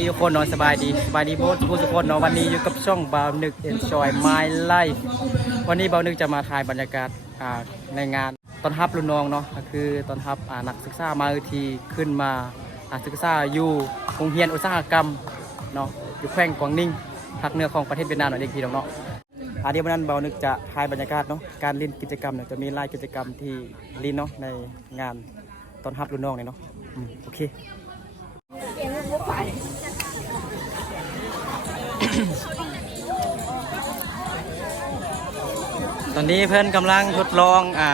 ดีทุกคนนาะสบายดีสบายดีโบสทุกคนทุกคนเนวันนี้อยู่กับช่องบ่าวนึก enjoy my life วันนี้บ่าวนึกจะมาถ่ายบรรยากาศในงานตอนรับรุ่นน้องเนาะก็คือตอนรับนักศึกษามาทีขึ้นมาศึกษาอยู่โรงเรียนอุตสาหกรรมเนาะอยู่แขวงกวางนิ่งภาคเหนือของประเทศเวียดนามเนาะเด็กพี่น้องเนาะอาเดียวันนั้นเบานึกจะถ่ายบรรยากาศเนาะการเล่นกิจกรรมเนี่ยจะมีหลายกิจกรรมที่เล่นเนาะในงานตอนรับรุ่นน้องเนี่ยเนาะโอเค ตอนนี้เพื่อนกำลังทดลองอ่า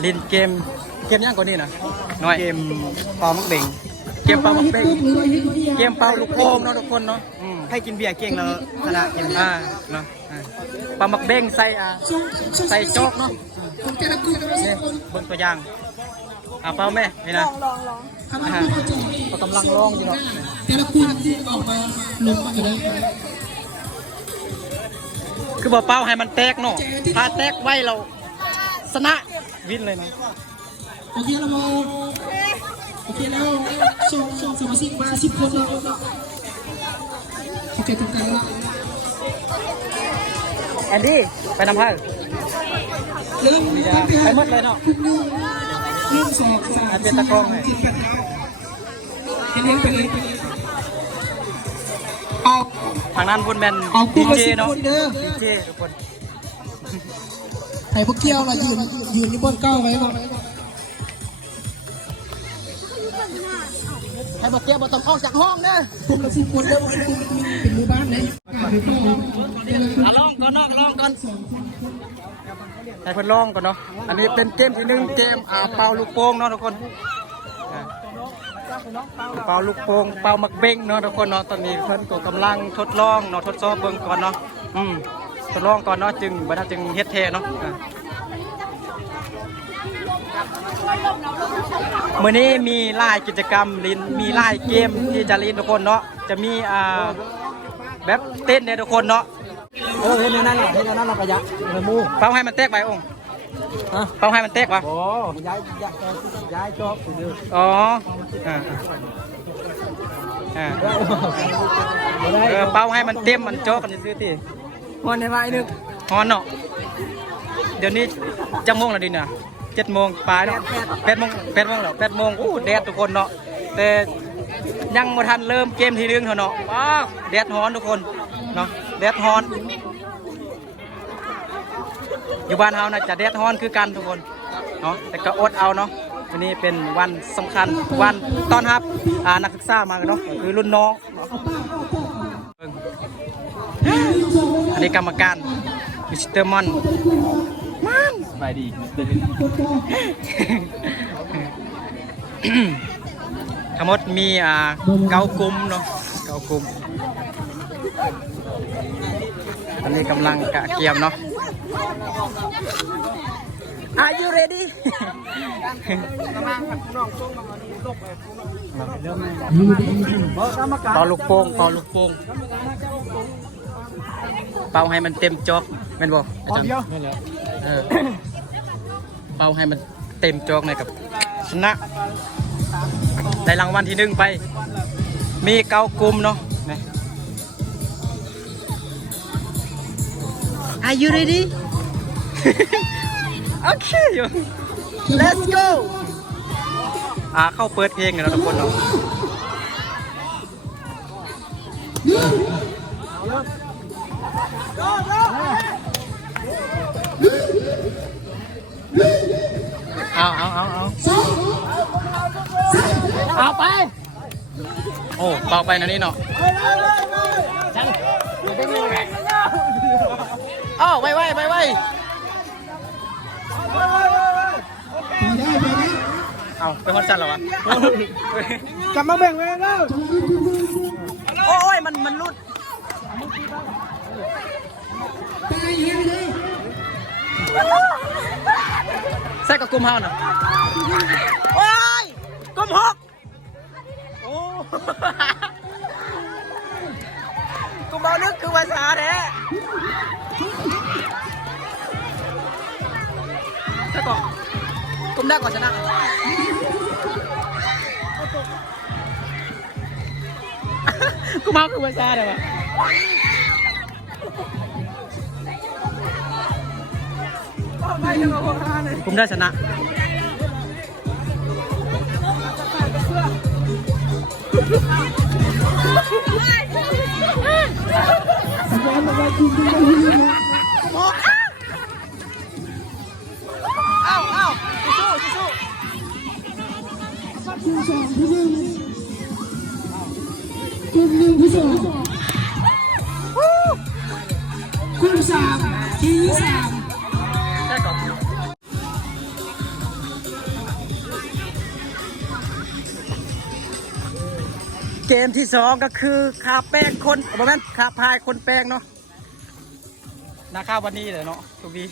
เลินเกมเกมย่างกว่านี้นะน้อยเกมเป่ามักเบ่งเกมเป่ามักเบ่งเกมเป่าลูกโป่งเนาะทุกคนเนาะอืมให้กินเบียร์เก่งแล้วชนะกินอ่าเนาะอ่าเป่ามักเบ่งใส่อ่าใส่โจ๊กเนาะนี่เบิ่งตัวอย่างอ่าเป่าแม่นี่นะลองลองลองเขากำลังลองอยู่เนาะ แต่ละคู่ที่ออกมาลงมาอยู่แล้วคือบ่เป่าให้มันแตกเนาะถ้าแตกไว้เราชนะวินเลยเนาะโอเคแล้วมาโอเคแล้วส่งส่งสมาชิกมาสิบคนแล้วโอเคถูกกันแล้วแอนดี้ไปนำผ้าเริ่มไปหมดเลยเนาะเริ่มสองสามอันเป็นตะกร้องไงเจ็ดแปดเก้าเลี้ยงไปเลยไปเลยเอา ทางนั้นพุ่นแมนเอาดีคู่ละเจสิบเนาะคนเด้อดีเจทุกคนไอ้พวกเกี้ยวมายืนยืนที่บนเก้าไว้ก่อนให้บอกเกียร์บอกต้องออกจากห้องเด้อคู่ละสิบคนเด้อคู่เป็นมือบ้านเลยหรือเปล่าลองก่อนเนาะลองก่อนให้เพิ่นลองก่อนเนาะอันนี้เป็นเกมที่หนึ่งเกมอ่าเป่าลูกโป่งเนาะทุกคนอ่า เป่าลูกโป่งเป่ามักเบ้งเนาะทุกคนเนาะตอนนี้เพิ่นก็กำลังทดลองเนาะทดสอบเบิ่งก่อนเนาะอืมทดลองก่อนเนาะจึงบัดนั้นจึงเฮ็ดแท้เนาะอ่ามื่อนี้มีหลายกิจกรรมลินมีหลายเกมที่จะเล่นทุกคนเนาะจะมีอ่าแบบเต้นเนี่ยทุกคนเนาะเออเห็นในนั้นเหรอเห็นในนั้นเราประหยัดในมูเป้าให้มันแตกไปองค์ ฮะเป้าให้มันแตกวะโอ้ย้ายย้ายย้ายจอบคืออ๋ออ่าอ่าเออเป้าให้มันเต็มมันโจกกันซื้อๆติคนในไม้นึงฮอนเนาะเดี๋ยวนี้จังโมงแล้วดิเนี่ยเจ็ดโมงปลายเนาะแปดโมงแปดโมงแล้วแปดโมงอู้แดดทุกคนเนาะแต่ยังไม่ทันเริ่มเกมทีนึงเถอะเนาะว้าวแดดฮ้อนทุกคนเนาะแดดฮ้อน อยู่บ้านเฮานะจะแดดฮ้อนคือกันทุกคนเนาะแต่ก็อดเอาเนาะวันนี้เป็นวันสำคัญวันต้อนรับอ่านักศึกษามากเนาะคือรุ่นน้องอันนี้กรรมการมิสเตอร์มอนไปดีทั้งหมดมีอ่าเกากลุ่มเนาะเกากลุ่มอันนี้กำลังกะเกียมเนาะ Are you ready เป่าลูกโป่งเป่าลูกโป่งเป่าให้มันเต็มจอกแม่นบ่อาจารย์นั่นแหละเออเป่าให้มันเต็มจอกเลยกับชนะได้รางวัลที่หนึ่งไป มีเก้ากลุ่มเนาะ Are you ready โอเคอยู่ Let's go อ่าเข้าเปิดเพลงกันแล้วทุกคนเนาะเอาเอาเอาเอาเอาไป โอ้เบาไปนะนี่เนาะ อ้าวไวไวไวไวไปได้ไปได้เอาเป็นคนสั่นเหรอวะกลับมาแบ่งไว้แล้ว โอ้ยมันมันรุดไปเลี้ยงเลยใส่กับกลุ่มเฮาน่ะโอ้ยกลุ่มหกโอ้กลุ่มเบานึกคือภาษาแท้ ถ้าก่อนกลุ่มได้ก่อนชนะกูเมาคือภาษาเดี๋ยววะผมได้ชนะอ้ คู่สองที่หนึ่งคู่หนึ่งที่สองคู่สามที่สามได้ก่อนเกมที่สองก็คือขาแป้งคนประมาณขาพายคนแป้งเนาะนะครับวันนี้เลยเนาะทุกที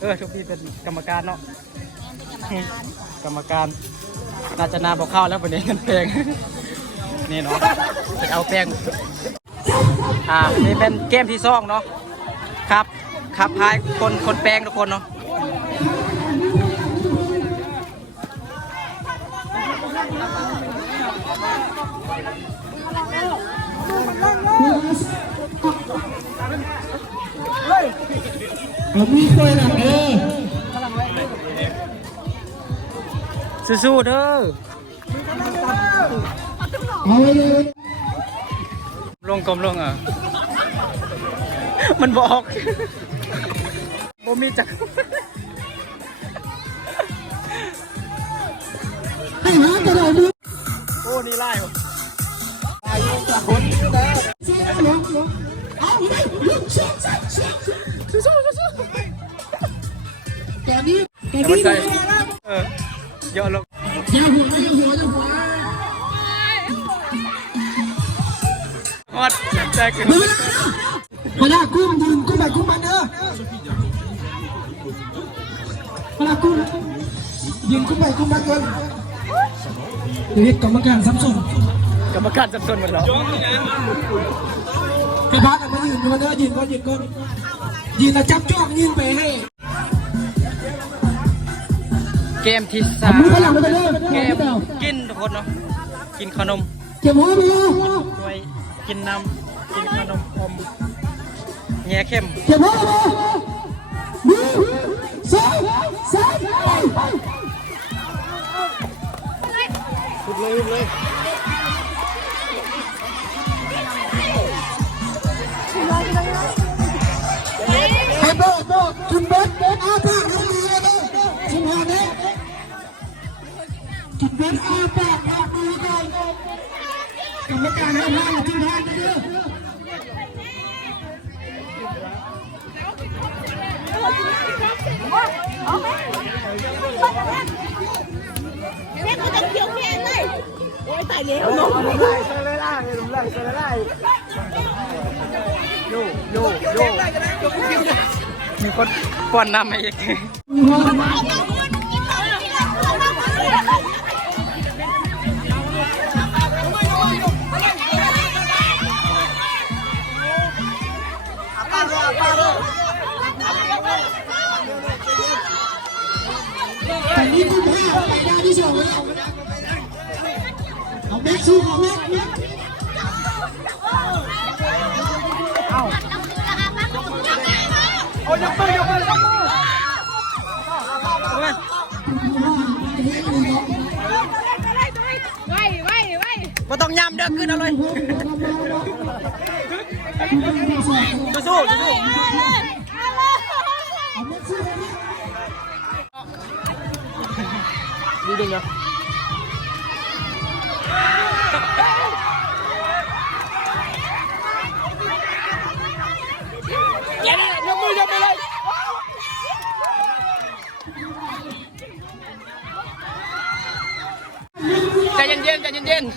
เออทุกทีเป็นกรรมการเนาะกรรมการ น่าจะนาบอกเข้าแล้ววันนี้เงินแป้งนี่เนาะจะเอาแป้งอ่านี่เป็นเกมที่สองเนาะครับขับพายคนคนแป้งทุกคนเนาะมมีคนละเออ สู้ๆเด้อลงกลมลงอะ มันบอกบ่มีจักให้หากระดาษมือโอ้ นี่ไล่บ่ลงลงเอาเลยลงสองสามสี่สู้ๆสู้แกนี้แกๆอย่านี้มาใส่เออเยอะลงอย่าหัวอย่าหัวอย่าหัวอดแจกเวลาเวลากุ้มยืนกุ้มไปกุ้มมาเด้อเวลากุ้มยืนกุ้มไปกุ้มมาเกินเดี๋ยวกรรมการสับสนกรรมการจับสนหมดแล้วไปพักกันมายืนมาเด้อยืนก่อนยืนก่อนยืนแล้วจับจ้องยืนไปให้ เกมที่สามมือไปหลังไปเด้อเกมกินทุกคนเนาะกินขนมเก็บหัวมือด้วยกินน้ำกินขนมอมแง่เข้มเก็บหัวมือมือซ้ายซ้ายไปให้โบกโบกคุณเบสเบสอาปากทำมือเลยชิมหาเนี้ย คุณเบสอาปากทำมือก่อนกรรมการให้ห้ามที่ทางนี้แม่ก็จะเขียวแขนเลยโอ้ยตายแล้วลงไล่ใส่เลยไล่ไล่ใส่เลยไล่โยโยโยมีคนป้อนน้ำให้อีก สู้เอาแม็กซ์โอ้ยยกมือยกมือยกมือไว้ไว้ไว้บ่ต้องยำเด้อขึ้นเอาเลยสู้ๆสู้ๆดีดึงเนาะ็นเย็นใจเย็นๆ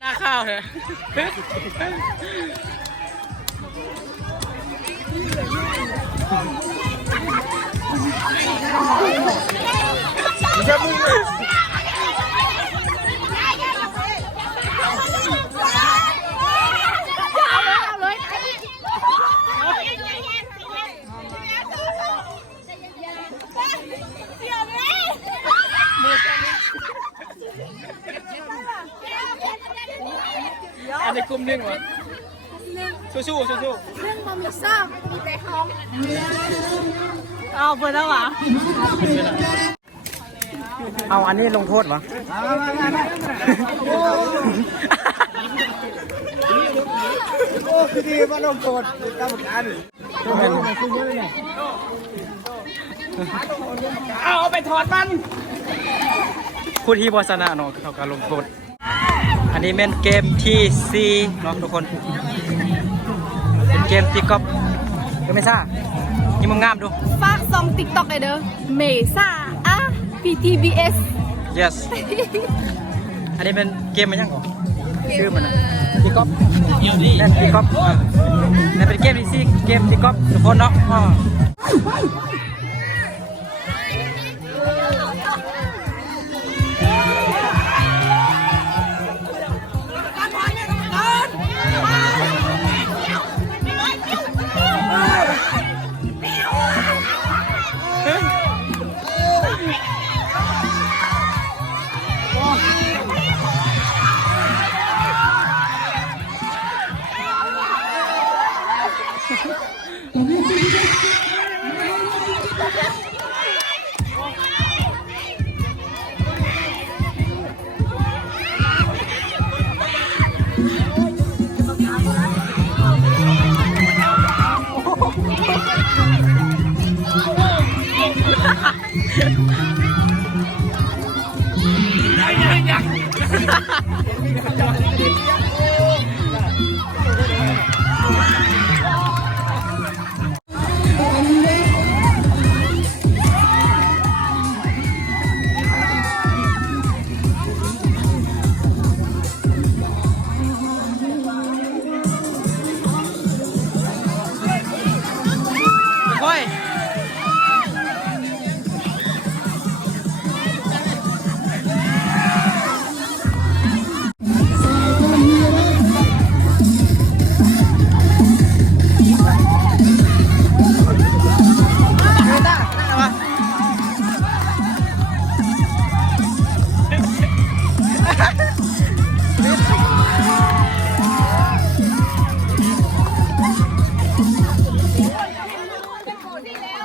หน้าข้าวเหรอ เอาเปิดแล้ววะเอาอันนี้ลงโทษวะโอ้คือดีมาลงโกดกรรมการเอาไปถอดมันผู้ที่บอสนะเนาะเขาการลงโทษอันนี้เป็นเกมที่สี่เนาะทุกคน เป็นเกมตีกอล์ฟเออไม่ซ่า นี่มึงงามดู ฝากซองติ๊กต็อกเลยเด้อ เมซ่าอะ PTBS yes อันนี้เป็นเกมมันยังก่อนชื่อมันอะตีกอล์ฟนั่นตีกอล์ฟอะนั่นเป็นเกมที่สี่เกมตีกอล์ฟทุกคนเนาะ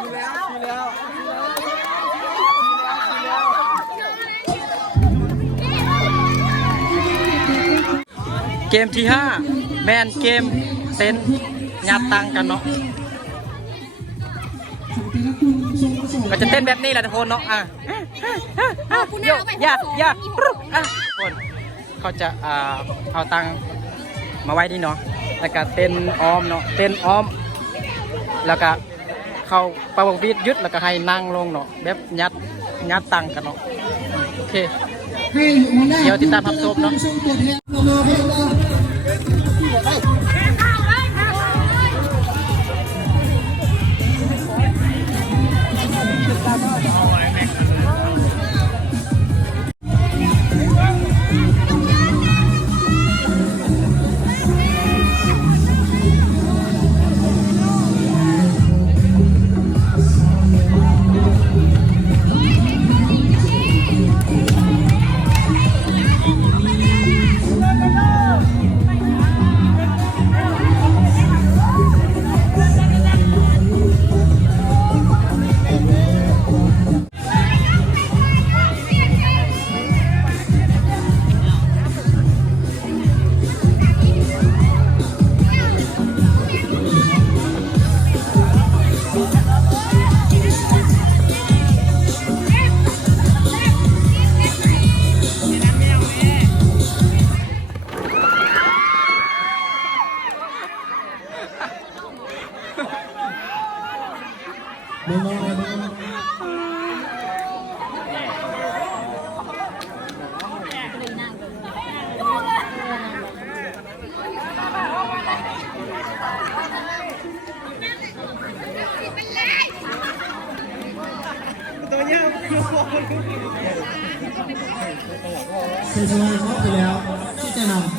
เกมที่ห้าแมนเกมเต้นยัดตังกันเนาะก็จะเต้นแบบนี้แหละทุกคนเนาะอะโยยากยากอะทุกคนเขาจะอ่าเอาตังมาไว้ที่เนาะแล้วก็เต้นอ้อมเนาะเต้นอ้อม แล้วก็ เขาปะวงบีดยึดแล้วก็ให้นั่งลงเนาะแบบยัดยัดตังกันเนาะโอเคให้หัวหน้าเดี๋ยวติดตามรับชมเนอะส่งตัวแทนเรามาเป็นเราไม่ เป็นสมาชิกไปแล้วที่จะนำ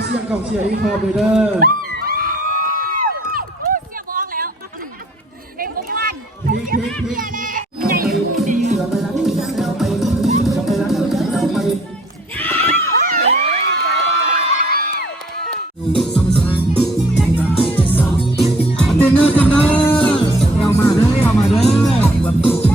เอาเสียงเก่าเสียงอีกพอไปเด้อเสียบอกแล้วเป็นกุมันพลิกพลิกพลิกเต้นเด้อเต้นเด้อเอามาเด้อเอามาเด้อ